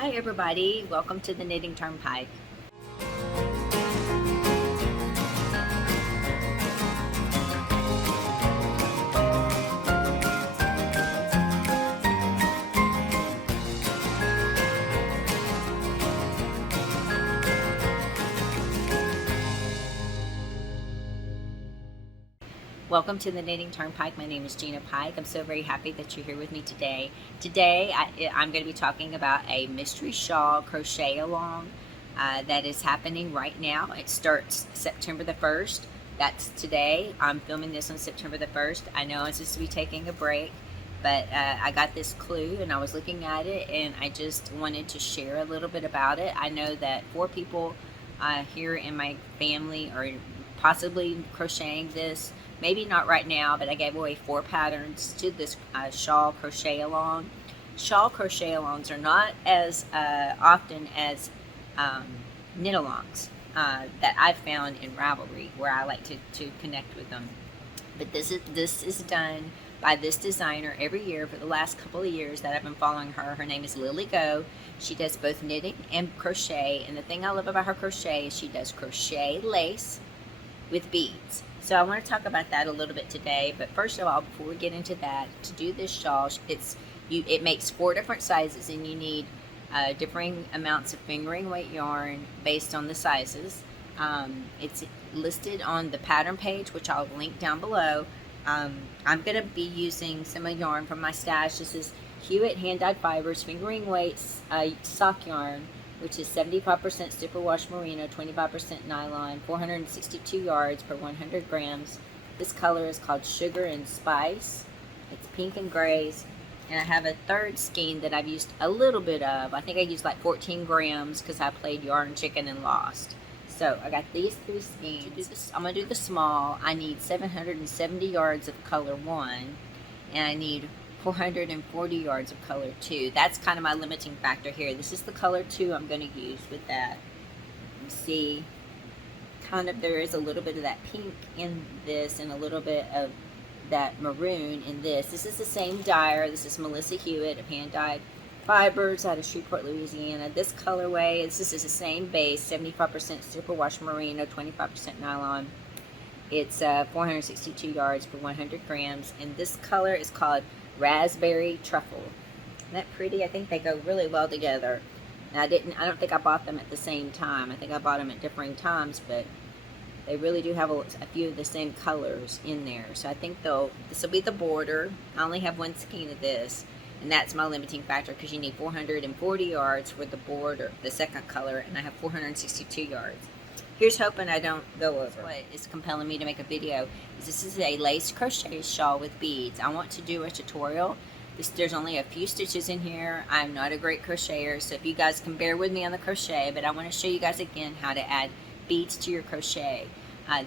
Hi everybody, welcome to the Knitting Turnpike. Welcome to the Knitting Turnpike. My name is Gina Pike. I'm so very happy that you're here with me today. Today I'm going to be talking about a mystery shawl crochet along that is happening right now. It starts September the 1st. That's today. I'm filming this on September the 1st. I know I'm supposed to be taking a break, but I got this clue and I was looking at it and I just wanted to share a little bit about it. I know that 4 people here in my family are possibly crocheting this. Maybe not right now, but I gave away 4 patterns to this shawl crochet along. Shawl crochet alongs are not as often as knit alongs that I've found in Ravelry, where I like to connect with them. But this is done by this designer every year for the last couple of years that I've been following her. Her name is Lily Go. She does both knitting and crochet, and the thing I love about her crochet is she does crochet lace with beads. So I want to talk about that a little bit today, but first of all, before we get into that, to do this shawl, it makes 4 different sizes, and you need differing amounts of fingering weight yarn based on the sizes. It's listed on the pattern page, which I'll link down below. I'm going to be using some of yarn from my stash. This is Hue-It hand-dyed fibers, fingering weights, sock yarn, which is 75% superwash merino, 25% nylon, 462 yards per 100 grams. This color is called Sugar and Spice. It's pink and grays. And I have a third skein that I've used a little bit of. I think I used like 14 grams because I played yarn chicken and lost. So I got these 3 skeins. I'm going to do the small. I need 770 yards of color 1. And I need 440 yards of color 2. That's kind of my limiting factor here. This is the color 2 I'm going to use with that. You see, kind of there is a little bit of that pink in this and a little bit of that maroon in this. This is the same dyer. This is Melissa Hewitt of Hand Dyed Fibers out of Shreveport, Louisiana. This colorway, this is the same base, 75% superwash merino, 25% nylon. It's 462 yards per 100 grams, and this color is called Raspberry Truffle. Isn't that pretty? I think they go really well together. And I don't think I bought them at the same time. I think I bought them at differing times, but they really do have a few of the same colors in there. So I think this will be the border. I only have 1 skein of this, and that's my limiting factor because you need 440 yards for the border, the second color, and I have 462 yards. Here's hoping I don't go over. What is compelling me to make a video is this is a lace crochet shawl with beads. I want to do a tutorial. There's only a few stitches in here. I'm not a great crocheter, so if you guys can bear with me on the crochet, but I want to show you guys again how to add beads to your crochet.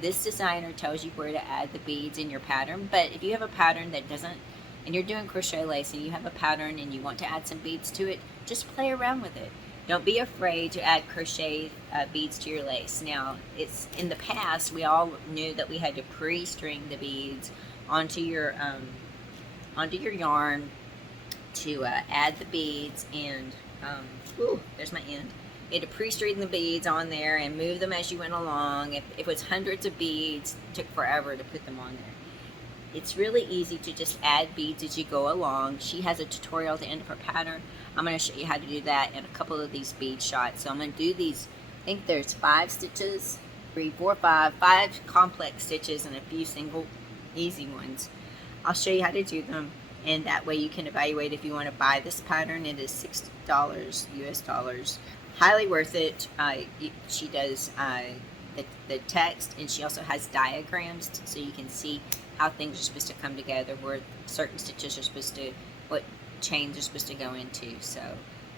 This designer tells you where to add the beads in your pattern, but if you have a pattern that doesn't, and you're doing crochet lace and you have a pattern and you want to add some beads to it, just play around with it. Don't be afraid to add crochet beads to your lace. Now, it's in the past, we all knew that we had to pre-string the beads onto your yarn to add the beads, and there's my end. You had to pre-string the beads on there and move them as you went along. If it was hundreds of beads, it took forever to put them on there. It's really easy to just add beads as you go along. She has a tutorial at the end of her pattern. I'm going to show you how to do that in a couple of these bead shots. So I'm going to do these, I think there's 5 stitches, 3, 4, 5 complex stitches and a few single easy ones. I'll show you how to do them, and that way you can evaluate if you want to buy this pattern. It is $6 US dollars. Highly worth it. She does the text, and she also has diagrams so you can see how things are supposed to come together, where certain stitches are supposed to, what chains are supposed to go into. So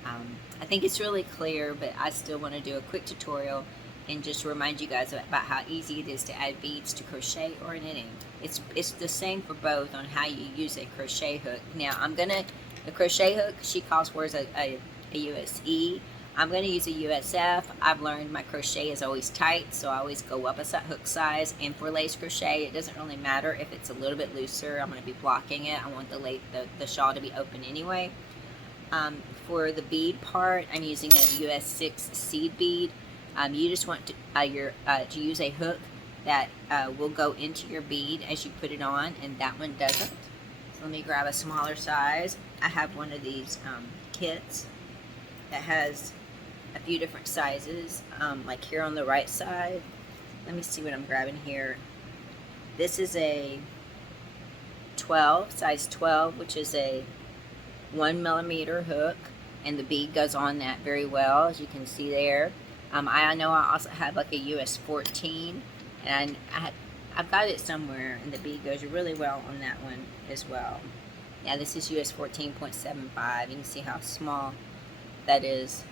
I think it's really clear, but I still want to do a quick tutorial and just remind you guys about how easy it is to add beads to crochet or knitting. It's the same for both on how you use a crochet hook. Now the crochet hook she calls for is a USE. I'm going to use a USF. I've learned my crochet is always tight, so I always go up a hook size. And for lace crochet, it doesn't really matter if it's a little bit looser. I'm going to be blocking it. I want the shawl to be open anyway. for the bead part, I'm using a US 6 seed bead. You just want to use a hook that will go into your bead as you put it on, and that one doesn't. So let me grab a smaller size. I have one of these kits that has a few different sizes, like here on the right side. Let me see what I'm grabbing here. This is a 12, size 12, which is a 1mm hook, and the bead goes on that very well, as you can see there. I know I also have like a US 14, and I've got it somewhere, and the bead goes really well on that one as well. Yeah, this is US 14.75. You can see how small that is.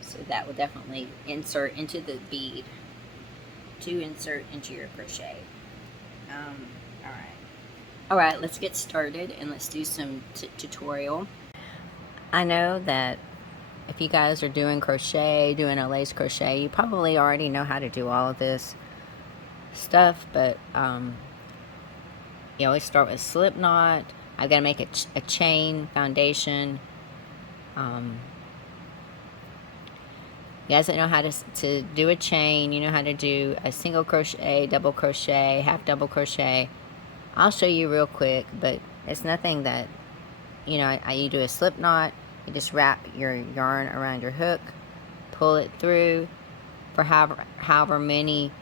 So that will definitely insert into the bead to insert into your crochet. Alright, let's get started and let's do some tutorial. I know that if you guys are doing crochet, doing a lace crochet, you probably already know how to do all of this stuff, but you always start with a slip knot. I've got to make a chain foundation. You guys that know how to do a chain, you know how to do a single crochet, double crochet, half double crochet. I'll show you real quick, but it's nothing that, you know, you do a slip knot, you just wrap your yarn around your hook, pull it through for however many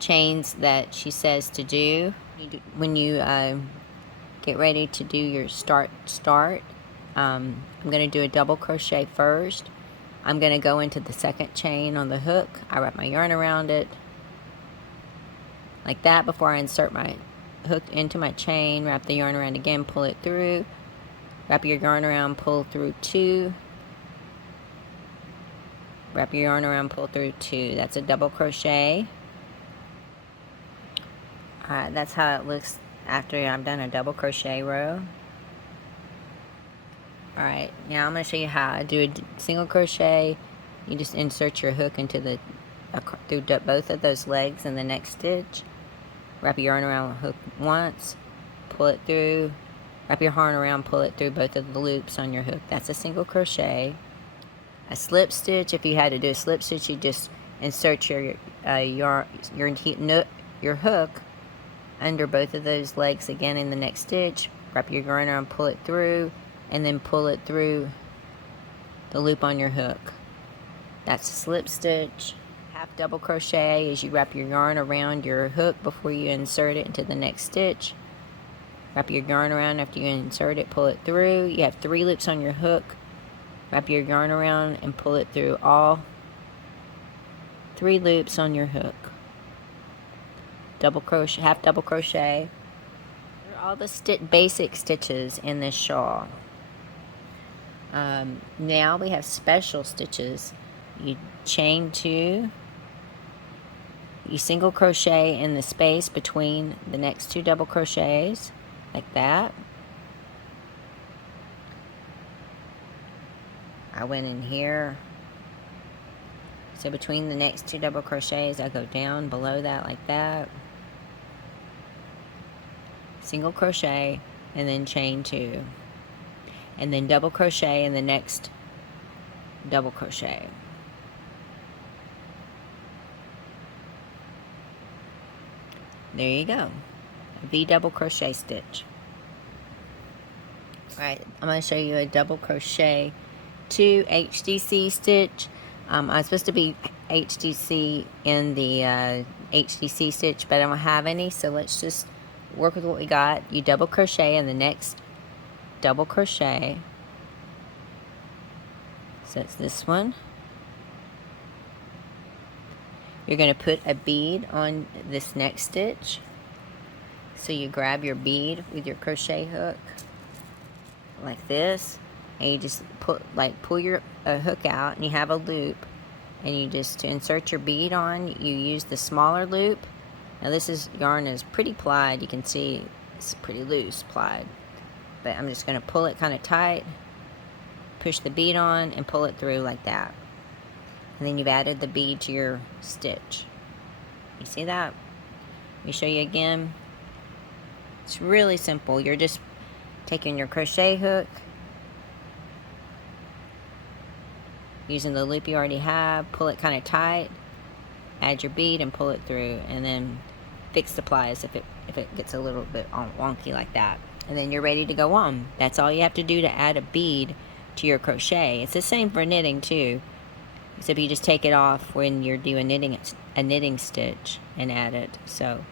chains that she says to do. When you get ready to do your start, I'm going to do a double crochet first. I'm going to go into the second chain on the hook. I wrap my yarn around it like that before I insert my hook into my chain. Wrap the yarn around again, pull it through, wrap your yarn around, pull through 2, wrap your yarn around, pull through 2. That's a double crochet. Alright, that's how it looks after I've done a double crochet row. Alright, now I'm going to show you how I do a single crochet. You just insert your hook into through both of those legs in the next stitch. Wrap your yarn around the hook once, pull it through, wrap your yarn around, pull it through both of the loops on your hook. That's a single crochet. A slip stitch, if you had to do a slip stitch, you just insert your hook under both of those legs again in the next stitch. Wrap your yarn around, pull it through, and then pull it through the loop on your hook. That's a slip stitch. Half double crochet is you wrap your yarn around your hook before you insert it into the next stitch. Wrap your yarn around after you insert it, pull it through. You have 3 loops on your hook. Wrap your yarn around and pull it through all 3 loops on your hook. Double crochet, half double crochet. These are all the basic stitches in this shawl. Now we have special stitches. You chain 2. You single crochet in the space between the next 2 double crochets, like that. I went in here. So between the next 2 double crochets, I go down below that like that. Single crochet, and then chain 2. And then double crochet in the next double crochet. There you go. A V double crochet stitch. Alright, I'm going to show you a double crochet 2-HDC stitch. I was supposed to be HDC in the HDC stitch, but I don't have any, so let's just work with what we got. You double crochet in the next double crochet. So it's this one. You're going to put a bead on this next stitch. So you grab your bead with your crochet hook like this, and you just pull your hook out, and you have a loop, and you just, to insert your bead on, you use the smaller loop. Now this yarn is pretty plied. You can see it's pretty loose plied, but I'm just going to pull it kind of tight, push the bead on, and pull it through like that. And then you've added the bead to your stitch. You see that? Let me show you again. It's really simple. You're just taking your crochet hook, using the loop you already have. Pull it kind of tight, add your bead and pull it through, and then fix the plies if it gets a little bit wonky like that. And then you're ready to go on. That's all you have to do to add a bead to your crochet. It's the same for knitting too, except you just take it off when you're doing a knitting stitch and add it. So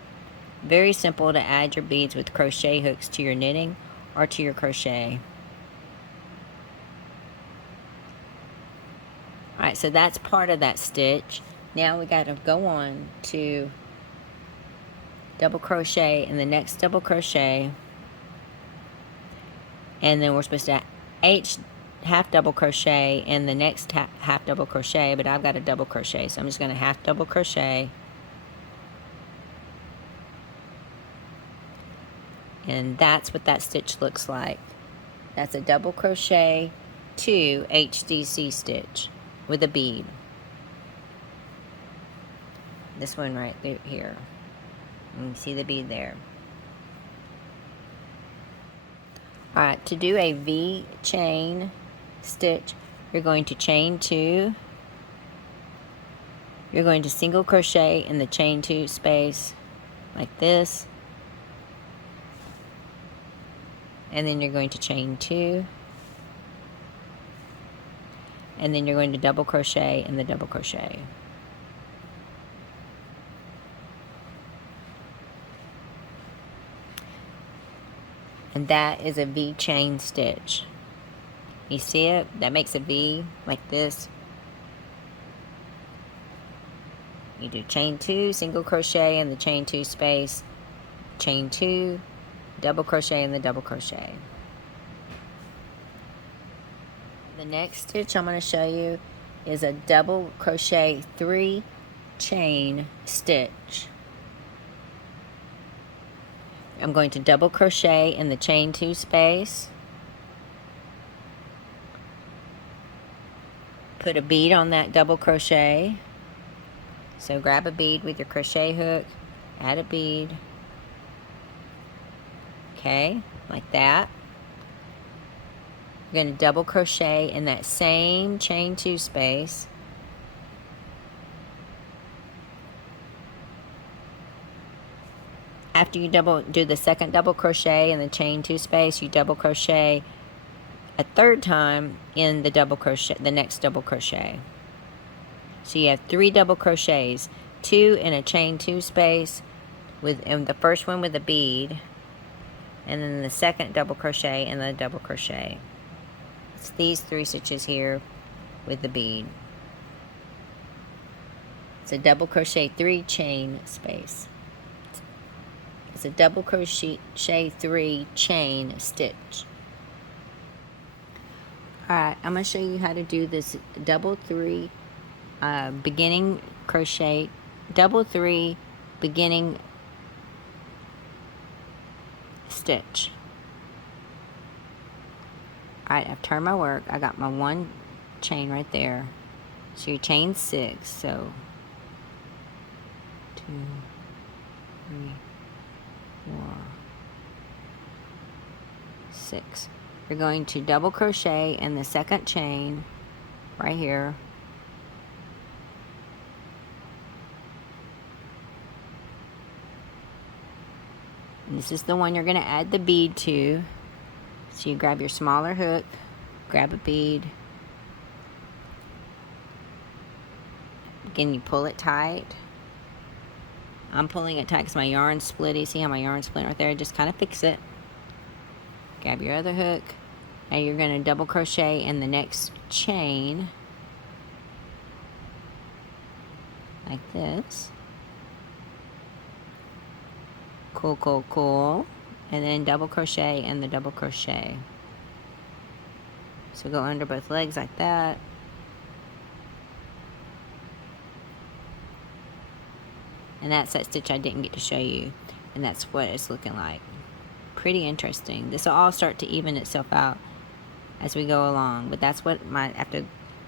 very simple to add your beads with crochet hooks to your knitting or to your crochet. Alright, so that's part of that stitch. Now we got to go on to double crochet in the next double crochet, and then we're supposed to half double crochet in the next half double crochet, but I've got a double crochet, so I'm just going to half double crochet, and that's what that stitch looks like. That's a double crochet 2 HDC stitch with a bead. This one right here. You can see the bead there. Alright, to do a V chain stitch, you're going to chain 2. You're going to single crochet in the chain 2 space like this. And then you're going to chain 2. And then you're going to double crochet in the double crochet. And that is a V chain stitch. You see it? That makes a V like this. You do chain 2, single crochet in the chain 2 space, chain 2, double crochet in the double crochet. The next stitch I'm going to show you is a double crochet 3 chain stitch. I'm going to double crochet in the chain 2 space, put a bead on that double crochet, so grab a bead with your crochet hook, add a bead, okay, like that. You're going to double crochet in that same chain 2 space, after you do the second double crochet in the chain 2 space, you double crochet a third time in the double crochet, the next double crochet. So you have 3 double crochets, 2 in a chain 2 space, and the first one with a bead, and then the second double crochet and the double crochet. It's these 3 stitches here with the bead. It's a double crochet 3 chain space. It's a double crochet 3 chain stitch. Alright, I'm going to show you how to do this double 3 beginning crochet, double 3 beginning stitch. Alright, I've turned my work. I got my 1 chain right there. So you chain 6. So 2, 3, 4, 6. You're going to double crochet in the second chain right here. And this is the one you're going to add the bead to. So you grab your smaller hook, grab a bead. Again, you pull it tight. I'm pulling it tight because my yarn's split. You see how my yarn's split right there? Just kind of fix it. Grab your other hook. Now you're going to double crochet in the next chain. Like this. Cool, cool, cool. And then double crochet in the double crochet. So go under both legs like that. And that's that stitch I didn't get to show you. And that's what it's looking like. Pretty interesting. This will all start to even itself out as we go along. But that's what after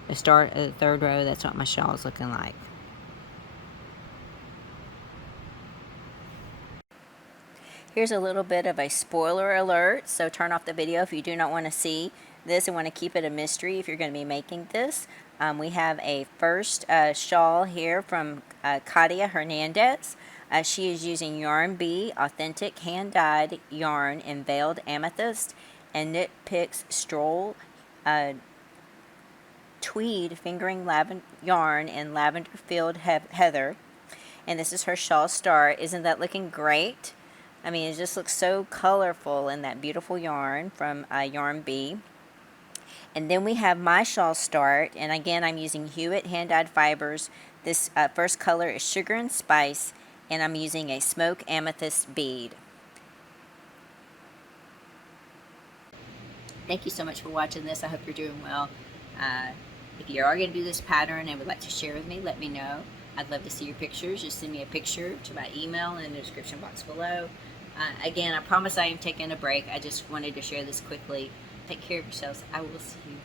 the start of the 3rd row, that's what my shawl is looking like. Here's a little bit of a spoiler alert, so turn off the video if you do not want to see this and want to keep it a mystery if you're going to be making this, we have a first shawl here from Katia Hernandez. She is using Yarn Bee authentic hand-dyed yarn in veiled amethyst and Knit Picks Stroll tweed fingering yarn in lavender field heather. And this is her shawl start. Isn't that looking great? I mean, it just looks so colorful in that beautiful yarn from Yarn Bee. And then we have my shawl start, and again I'm using Hewitt hand-dyed fibers. This first color is Sugar and Spice, and I'm using a smoke amethyst bead. Thank you so much for watching this. I hope you're doing well. If you are going to do this pattern and would like to share with me, let me know. I'd love to see your pictures. Just send me a picture to my email in the description box below. Again, I promise I am taking a break. I just wanted to share this quickly. Take care of yourselves. I will see you